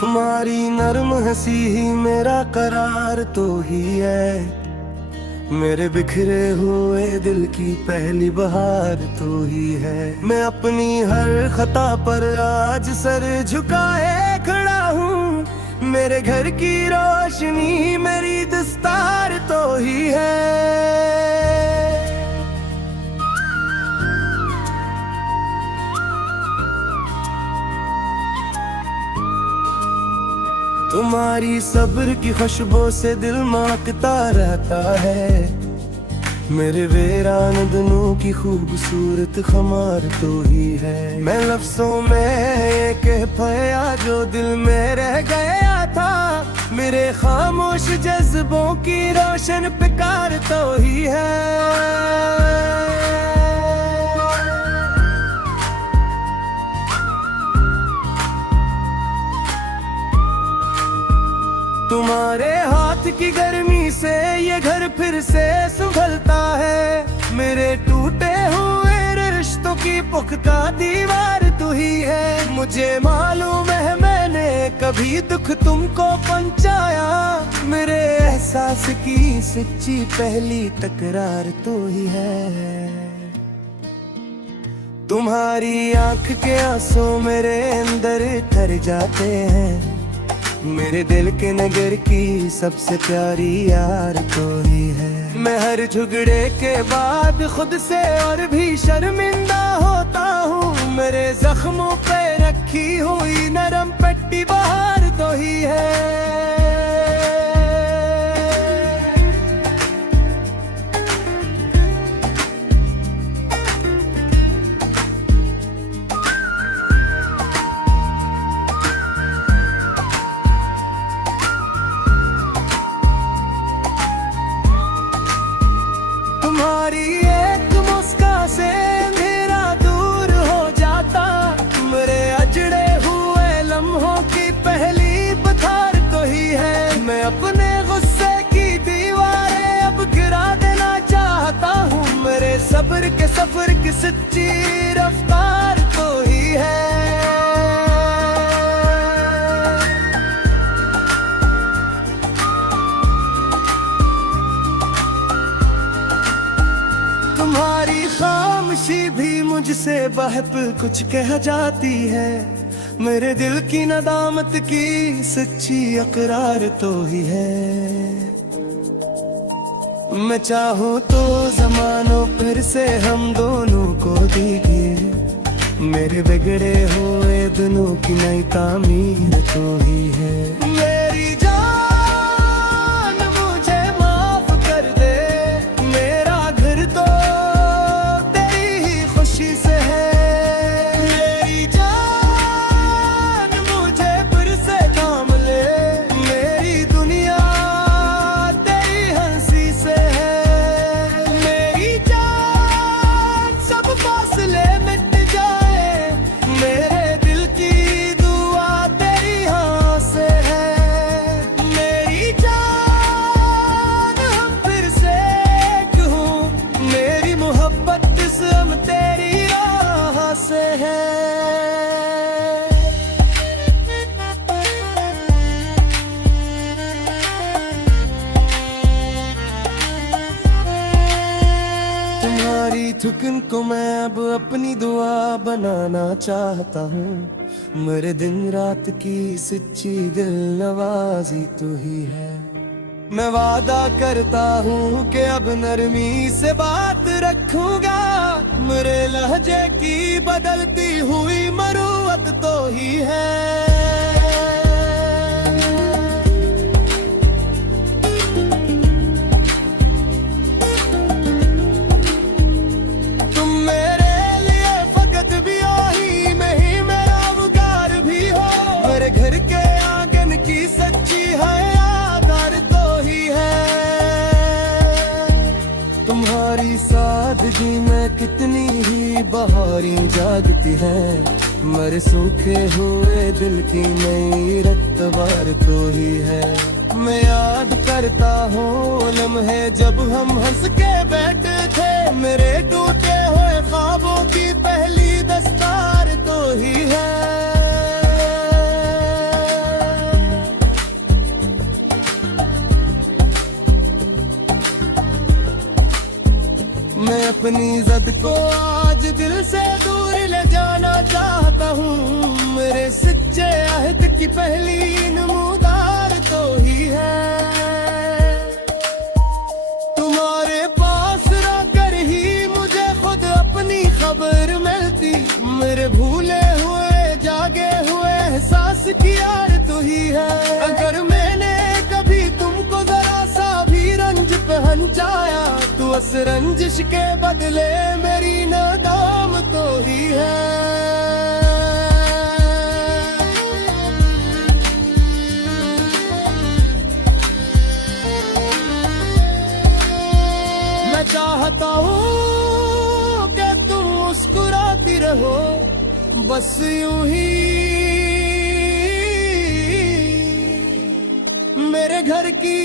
तुम्हारी नर्म हंसी ही मेरा करार तो ही है, मेरे बिखरे हुए दिल की पहली बहार तो ही है। मैं अपनी हर खता पर आज सर झुकाए खड़ा हूँ, मेरे घर की रोशनी मेरी दस्तार तो ही है। तुम्हारी सब्र की खुशबू से दिल महकता रहता है, मेरे वीरान दिनों की खूबसूरत खमार तो ही है। मैं लफ्जों में ये कह पाया जो दिल में रह गया था, मेरे खामोश जज्बों की रोशन पुकार तो ही है। तुम्हारे हाथ की गर्मी से ये घर फिर से संभलता है, मेरे टूटे हुए रिश्तों की पुख्ता दीवार तू ही है। मुझे मालूम है मैंने कभी दुख तुमको पहुंचाया, मेरे एहसास की सच्ची पहली तकरार तू ही है। तुम्हारी आंख के आंसू मेरे अंदर ठहर जाते हैं, मेरे दिल के नगर की सबसे प्यारी यार तो ही है। मैं हर झगड़े के बाद खुद से और भी शर्मिंदा होता हूँ, मेरे जख्मों पे रखी हुई नरम पट्टी बहार तो ही है। तुम्हारी एक मुस्कान से मेरा दूर हो जाता, मेरे अजड़े हुए लम्हों की पहली बहार तो ही है। मैं अपने गुस्से की दीवारें अब गिरा देना चाहता हूँ, मेरे सब्र के सफर की सच्ची रफ्तार तो ही है। तुम्हारी खामोशी भी मुझसे बहप कुछ कह जाती है, मेरे दिल की नदामत की सच्ची अकरार तो ही है। मैं चाहूँ तो ज़मानों फिर से हम दोनों को दीजिए, मेरे बिगड़े हुए दिनों की नई तामीर तो ही है। मेरी जान मुझे माफ कर दे, मेरा घर तो तेरी ही खुशी से है। मेरी जान मुझे फिर से थाम ले, मेरी दुनिया तेरी हंसी से है। मेरी जान सब फासले मिट जाए, मेरे दिल की दुआ तेरी हाँ से है। मेरी जान हम फिर से एक हूँ, मेरी मोहब्बत हम तेरी राह से है। तुम्हारी थुकन को मैं अब अपनी दुआ बनाना चाहता हूँ, मेरे दिन रात की सच्ची दिल नवाजी तू ही है। मैं वादा करता हूँ कि अब नरमी से बात रखूंगा, मेरे लहजे की बदलती हुई मरूवत तो ही है। घर के आंगन की सच्ची हयादार तो ही है। तुम्हारी सादगी में कितनी ही बहारी जागती है, मेरे सूखे हुए दिल की नई रतवार तो ही है। मैं याद करता हूँ लम्हे जब हम हंस के बैठे थे, मेरे टूटे हुए ख्वाबों की पहली दस्तार तो ही है। की पहली नमूदार तो ही है। तुम्हारे पास रहकर ही मुझे खुद अपनी खबर मिलती, मेरे भूले हुए जागे हुए एहसास की यार तू ही है। अगर मैंने कभी तुमको जरा सा भी रंज पहंचाया, तू उस रंजिश के बदले मेरी नादाम तो ही है। मैं चाहता हूँ कि तुम मुस्कुराती रहो, बस यूं ही मेरे घर की